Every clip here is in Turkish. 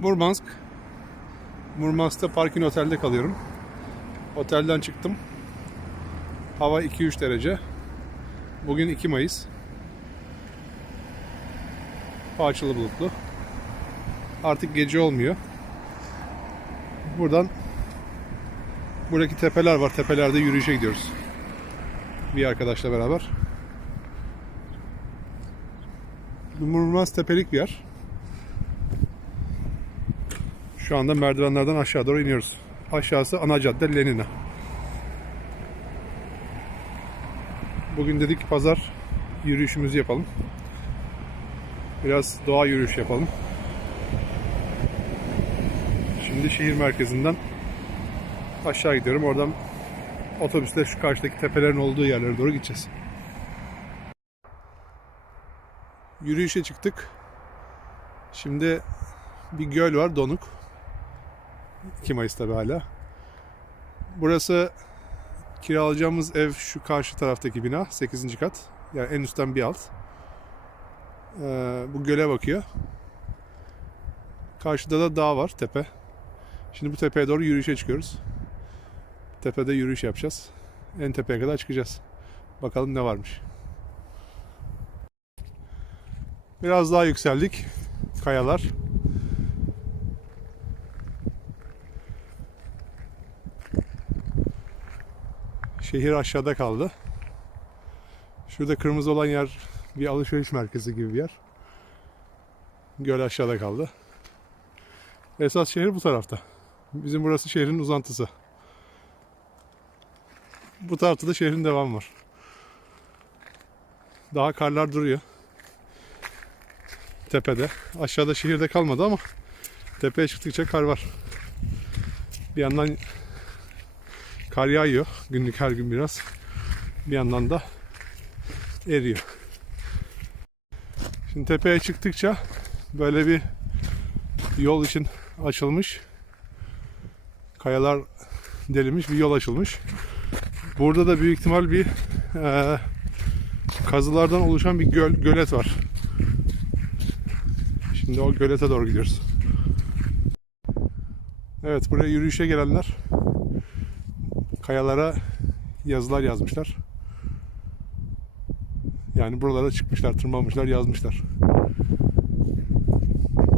Murmansk. Murmansk'ta Parkin Otel'de kalıyorum. Otelden çıktım. Hava 2-3 derece. Bugün 2 Mayıs. Parçalı bulutlu. Artık gece olmuyor. Buradan buradaki tepeler var. Tepelerde yürüyüşe gidiyoruz. Bir arkadaşla beraber. Murmansk tepelik bir yer. Şu anda merdivenlerden aşağı doğru iniyoruz. Aşağısı ana cadde Lenina. Bugün dedik pazar yürüyüşümüzü yapalım. Biraz doğa yürüyüş yapalım. Şimdi şehir merkezinden aşağı gidiyorum. Oradan otobüsle şu karşıdaki tepelerin olduğu yerlere doğru gideceğiz. Yürüyüşe çıktık. Şimdi bir göl var Donuk. 2 Mayıs tabi hala. Burası kiralayacağımız ev şu karşı taraftaki bina 8. kat. Yani en üstten bir alt. Ee, bu göle bakıyor. Karşıda da dağ var tepe. Şimdi bu tepeye doğru yürüyüşe çıkıyoruz. Tepede yürüyüş yapacağız. En tepeye kadar çıkacağız. Bakalım ne varmış. Biraz daha yükseldik. Kayalar. Şehir aşağıda kaldı. Şurada kırmızı olan yer bir alışveriş merkezi gibi bir yer. Göl aşağıda kaldı. Esas şehir bu tarafta. Bizim burası şehrin uzantısı. Bu tarafta da şehrin devamı var. Daha karlar duruyor. Tepede. Aşağıda şehirde kalmadı ama tepeye çıktıkça kar var. Bir yandan kar yağıyor. Günlük her gün biraz. Bir yandan da eriyor. Şimdi tepeye çıktıkça böyle bir yol için açılmış. Kayalar delinmiş bir yol açılmış. Burada da büyük ihtimal bir eee, kazılardan oluşan bir göl, gölet var. Şimdi o gölete doğru gidiyoruz. Evet buraya yürüyüşe gelenler kayalara yazılar yazmışlar. Yani buralara çıkmışlar, tırmanmışlar, yazmışlar.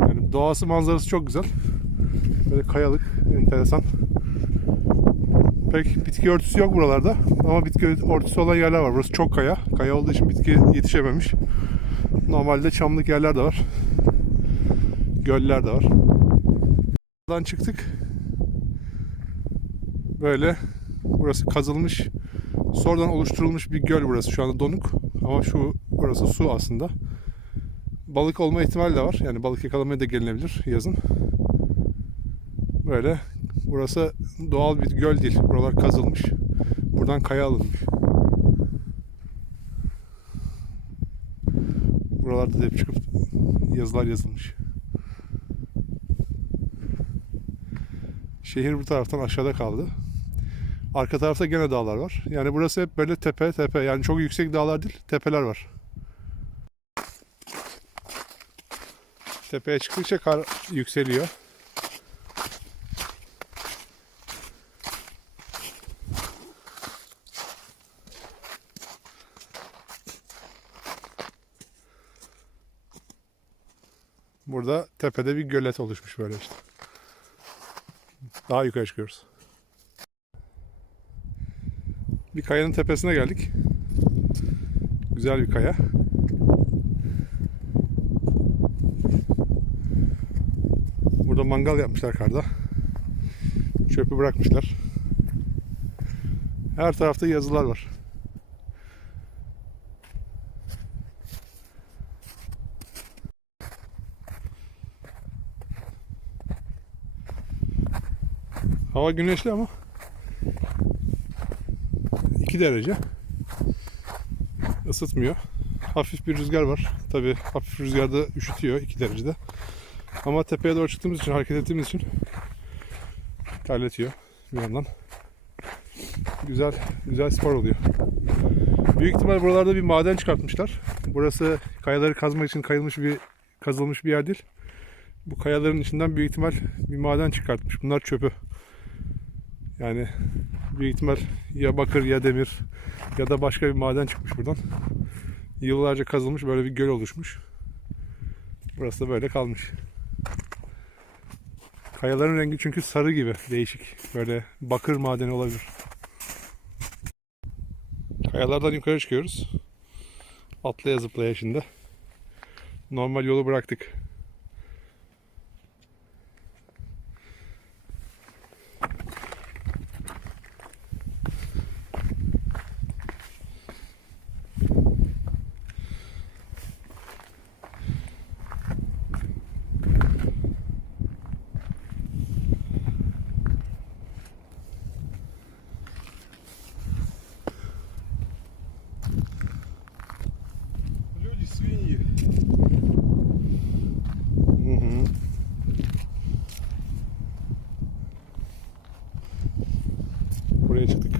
Yani doğası manzarası çok güzel. Böyle kayalık, enteresan. Pek bitki örtüsü yok buralarda ama bitki örtüsü olan yerler var. Burası çok kaya. Kaya olduğu için bitki yetişememiş. Normalde çamlık yerler de var. Göller de var. Buradan çıktık. Böyle burası kazılmış, sonradan oluşturulmuş bir göl burası. Şu anda donuk ama şu burası su aslında. Balık olma ihtimali de var. Yani balık yakalamaya da gelinebilir yazın. Böyle burası doğal bir göl değil. Buralar kazılmış. Buradan kaya alınmış. Buralarda da hep çıkıp yazılar yazılmış. Şehir bu taraftan aşağıda kaldı. Arka tarafta gene dağlar var. Yani burası hep böyle tepe tepe. Yani çok yüksek dağlar değil, tepeler var. Tepeye çıktıkça kar yükseliyor. Burada tepede bir gölet oluşmuş böyle işte. Daha yukarı çıkıyoruz. Bir kayanın tepesine geldik. Güzel bir kaya. Burada mangal yapmışlar karda. Çöpü bırakmışlar. Her tarafta yazılar var. Hava güneşli ama 2 derece. Isıtmıyor. Hafif bir rüzgar var. Tabi hafif rüzgarda üşütüyor 2 derecede. Ama tepeye doğru çıktığımız için, hareket ettiğimiz için terletiyor bir yandan. Güzel, güzel spor oluyor. Büyük ihtimal buralarda bir maden çıkartmışlar. Burası kayaları kazmak için kayılmış bir kazılmış bir yer değil. Bu kayaların içinden büyük ihtimal bir maden çıkartmış. Bunlar çöpü. Yani büyük ihtimal ya bakır ya demir ya da başka bir maden çıkmış buradan. Yıllarca kazılmış böyle bir göl oluşmuş. Burası da böyle kalmış. Kayaların rengi çünkü sarı gibi değişik. Böyle bakır madeni olabilir. Kayalardan yukarı çıkıyoruz. Atlaya zıplaya şimdi. Normal yolu bıraktık. Buraya çıktık.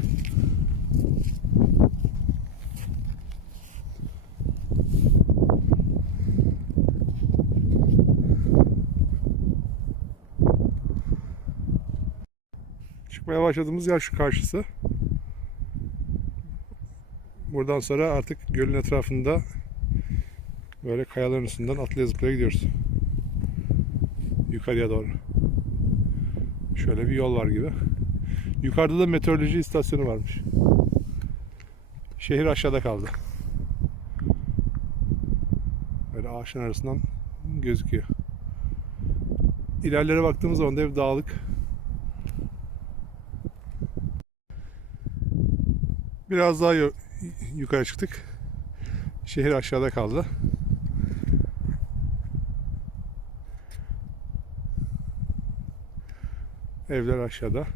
Çıkmaya başladığımız yer şu karşısı. Buradan sonra artık gölün etrafında Böyle kayaların üstünden atlaya zıplaya gidiyoruz. Yukarıya doğru. Şöyle bir yol var gibi. Yukarıda da meteoroloji istasyonu varmış. Şehir aşağıda kaldı. Böyle ağaçın arasından gözüküyor. İlerlere baktığımız zaman da ev dağlık. Biraz daha yu- yukarı çıktık. Şehir aşağıda kaldı. Evler aşağıda.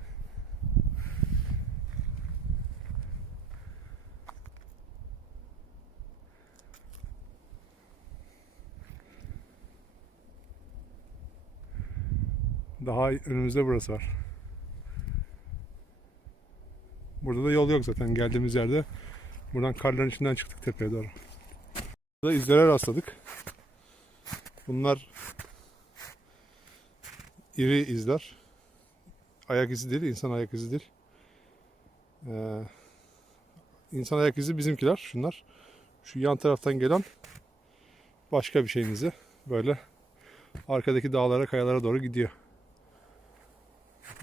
Daha önümüzde burası var. Burada da yol yok zaten geldiğimiz yerde. Buradan karların içinden çıktık tepeye doğru. Burada izlere rastladık. Bunlar iri izler ayak izi değil, insan ayak izi değil. Ee, insan ayak izi bizimkiler, şunlar. Şu yan taraftan gelen başka bir şeyin izi. Böyle arkadaki dağlara, kayalara doğru gidiyor.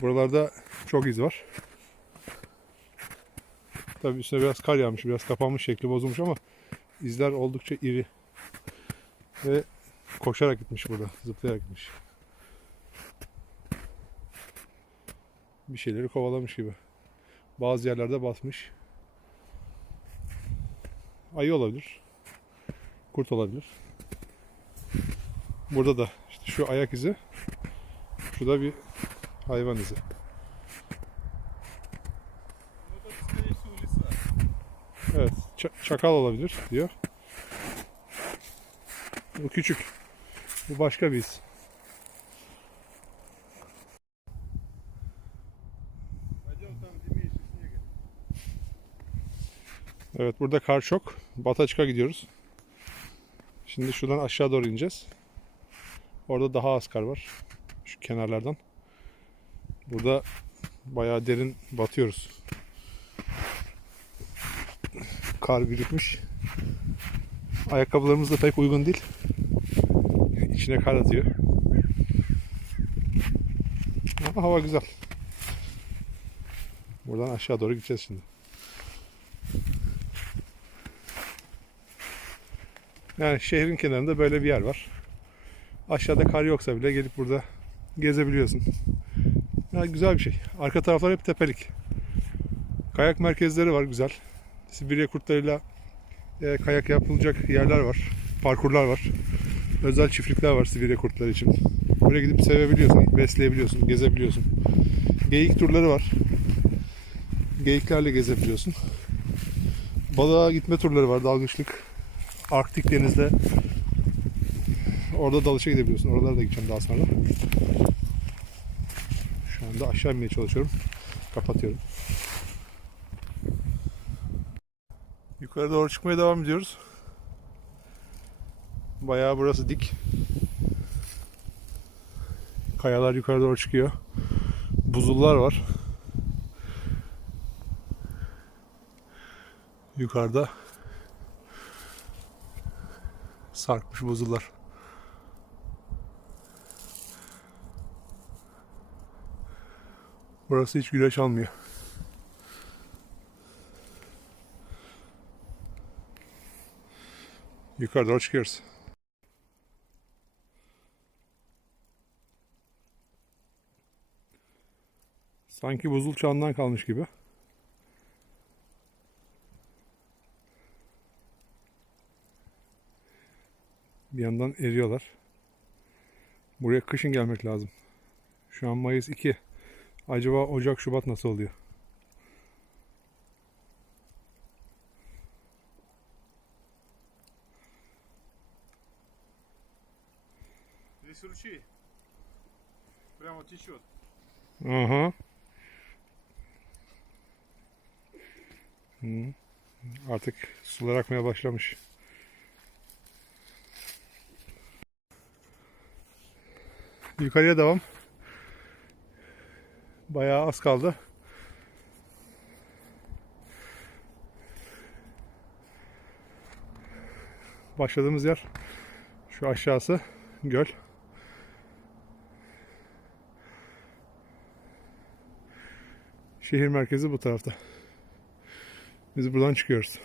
Buralarda çok iz var. Tabii üstüne biraz kar yağmış, biraz kapanmış, şekli bozulmuş ama izler oldukça iri. Ve koşarak gitmiş burada, zıplayarak gitmiş. bir şeyleri kovalamış gibi. Bazı yerlerde basmış. Ayı olabilir. Kurt olabilir. Burada da işte şu ayak izi. Şurada bir hayvan izi. Evet, çakal olabilir diyor. Bu küçük. Bu başka bir iz. Evet burada kar çok. Bataçka gidiyoruz. Şimdi şuradan aşağı doğru ineceğiz. Orada daha az kar var. Şu kenarlardan. Burada bayağı derin batıyoruz. Kar birikmiş. Ayakkabılarımız da pek uygun değil. İçine kar atıyor. Ama hava güzel. Buradan aşağı doğru gideceğiz şimdi. Yani şehrin kenarında böyle bir yer var. Aşağıda kar yoksa bile gelip burada gezebiliyorsun. Ya güzel bir şey. Arka taraflar hep tepelik. Kayak merkezleri var güzel. Sibirya kurtlarıyla e, kayak yapılacak yerler var. Parkurlar var. Özel çiftlikler var Sibirya kurtları için. Buraya gidip sevebiliyorsun, besleyebiliyorsun, gezebiliyorsun. Geyik turları var. Geyiklerle gezebiliyorsun. Balığa gitme turları var, dalgıçlık. Arktik denizde orada dalışa gidebiliyorsun. Oralara da gideceğim daha sonra. Anda aşağı inmeye çalışıyorum. Kapatıyorum. Yukarı doğru çıkmaya devam ediyoruz. Bayağı burası dik. Kayalar yukarı doğru çıkıyor. Buzullar var. Yukarıda sarkmış buzullar. Burası hiç güneş almıyor. Yukarı doğru çıkıyoruz. Sanki buzul çağından kalmış gibi. Bir yandan eriyorlar. Buraya kışın gelmek lazım. Şu an Mayıs 2. Acaba Ocak, Şubat nasıl oluyor? Здесь ручей. Прямо течет. Aha. Hı. Artık sular akmaya başlamış. Yukarıya devam. Bayağı az kaldı. Başladığımız yer şu aşağısı göl. Şehir merkezi bu tarafta. Biz buradan çıkıyoruz.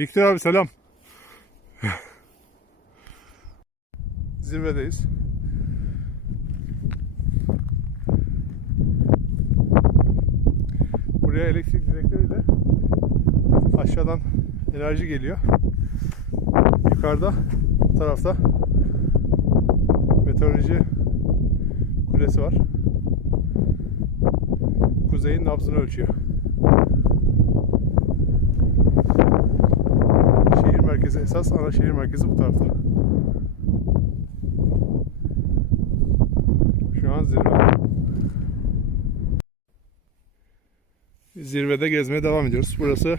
Viktor abi selam. Zirvedeyiz. Buraya elektrik direkleriyle aşağıdan enerji geliyor. Yukarıda tarafta meteoroloji kulesi var. Kuzeyin nabzını ölçüyor. Şehir merkezi esas ana şehir merkezi bu tarafta. Şu an zirve. Zirvede gezmeye devam ediyoruz. Burası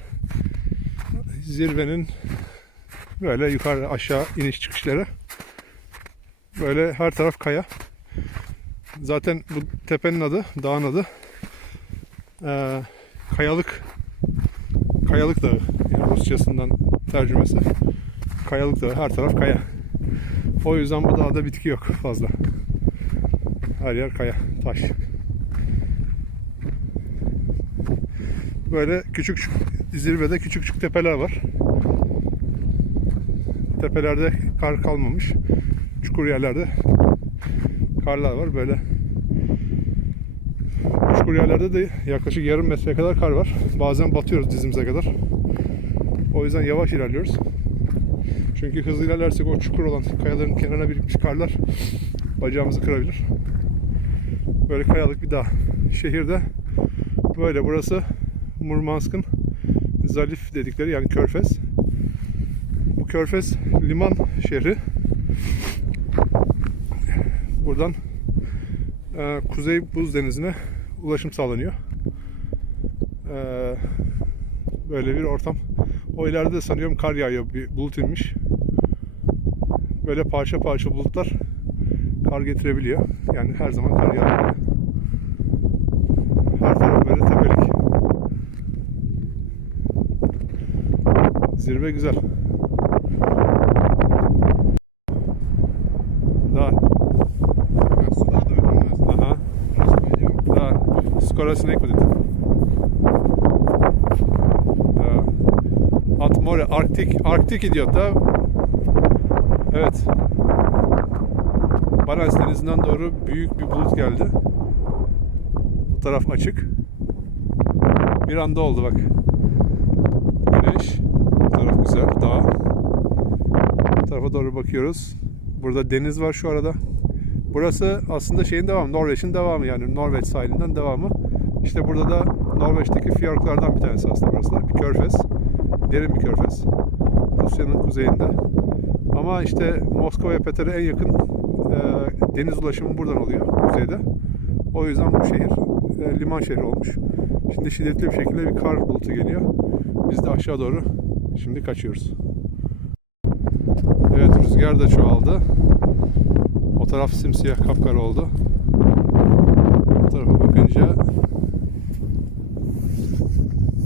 zirvenin böyle yukarı aşağı iniş çıkışları. Böyle her taraf kaya. Zaten bu tepenin adı, dağın adı eee, Kayalık Kayalık Dağı. Yani Rusçasından tercümesi. Kayalık Dağı. Her taraf kaya. O yüzden bu dağda bitki yok fazla. Her yer kaya, taş. Böyle küçük zirvede küçük küçük tepeler var. Tepelerde kar kalmamış. Çukur yerlerde karlar var böyle. Çukur yerlerde de yaklaşık yarım metreye kadar kar var. Bazen batıyoruz dizimize kadar. O yüzden yavaş ilerliyoruz. Çünkü hızlı ilerlersek o çukur olan kayaların kenarına birikmiş karlar bacağımızı kırabilir. Böyle kayalık bir dağ. Şehirde böyle burası Murmansk'ın Zalif dedikleri yani Körfez. Bu Körfez liman şehri. Buradan e, Kuzey Buz Denizi'ne ulaşım sağlanıyor. E, böyle bir ortam. O ileride sanıyorum kar yağıyor. Bir bulut inmiş. Böyle parça parça bulutlar kar getirebiliyor. Yani her zaman kar yağıyor. Her taraf böyle tepelik. Zirve güzel. Daha. Daha da öyle. Aha. Daha. Skora sinek mi dedin? More Arktik. Arktik gidiyor da. Evet. Barents Denizi'nden doğru büyük bir bulut geldi. Bu taraf açık. Bir anda oldu bak. Güneş. Bu taraf güzel. Dağ. Bu tarafa doğru bakıyoruz. Burada deniz var şu arada. Burası aslında şeyin devamı, Norveç'in devamı yani Norveç sahilinden devamı. İşte burada da Norveç'teki fiyorklardan bir tanesi aslında burası da. Bir körfez. Derin bir körfez. Rusya'nın kuzeyinde. Ama işte Moskova Peter'e en yakın e, deniz ulaşımı buradan oluyor kuzeyde. O yüzden bu şehir e, liman şehri olmuş. Şimdi şiddetli bir şekilde bir kar bulutu geliyor. Biz de aşağı doğru şimdi kaçıyoruz. Evet rüzgar da çoğaldı. O taraf simsiyah kapkara oldu. Bu tarafa bakınca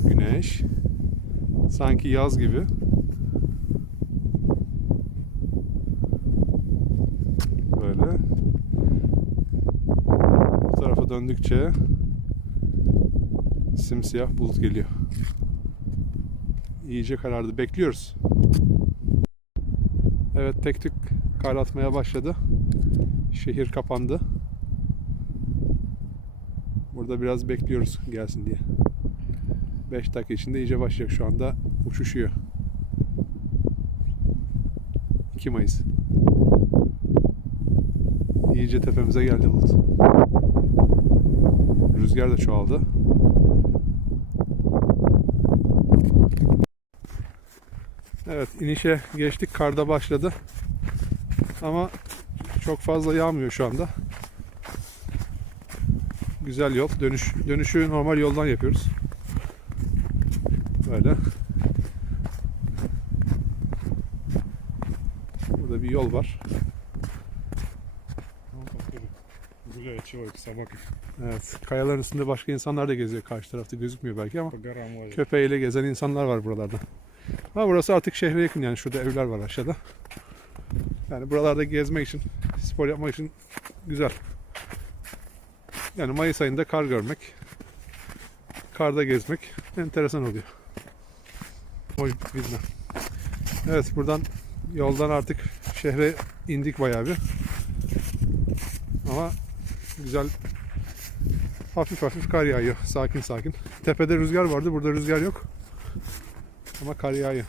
güneş sanki yaz gibi. Böyle. Bu tarafa döndükçe simsiyah bulut geliyor. İyice karardı. Bekliyoruz. Evet tek tük kar atmaya başladı. Şehir kapandı. Burada biraz bekliyoruz gelsin diye. 5 dakika içinde iyice başlayacak şu anda uçuşuyor. 2 Mayıs. İyice tepemize geldi bulut. Rüzgar da çoğaldı. Evet inişe geçtik. Karda başladı. Ama çok fazla yağmıyor şu anda. Güzel yol. Dönüş dönüşü normal yoldan yapıyoruz. Öyle. Burada bir yol var. Evet, kayaların üstünde başka insanlar da geziyor. Karşı tarafta gözükmüyor belki ama köpeğiyle gezen insanlar var buralarda. Ama burası artık şehre yakın yani şurada evler var aşağıda. Yani buralarda gezmek için, spor yapmak için güzel. Yani Mayıs ayında kar görmek, karda gezmek enteresan oluyor. Oy bizden. Evet buradan yoldan artık şehre indik bayağı bir. Ama güzel hafif hafif kar yağıyor. Sakin sakin. Tepede rüzgar vardı. Burada rüzgar yok. Ama kar yağıyor.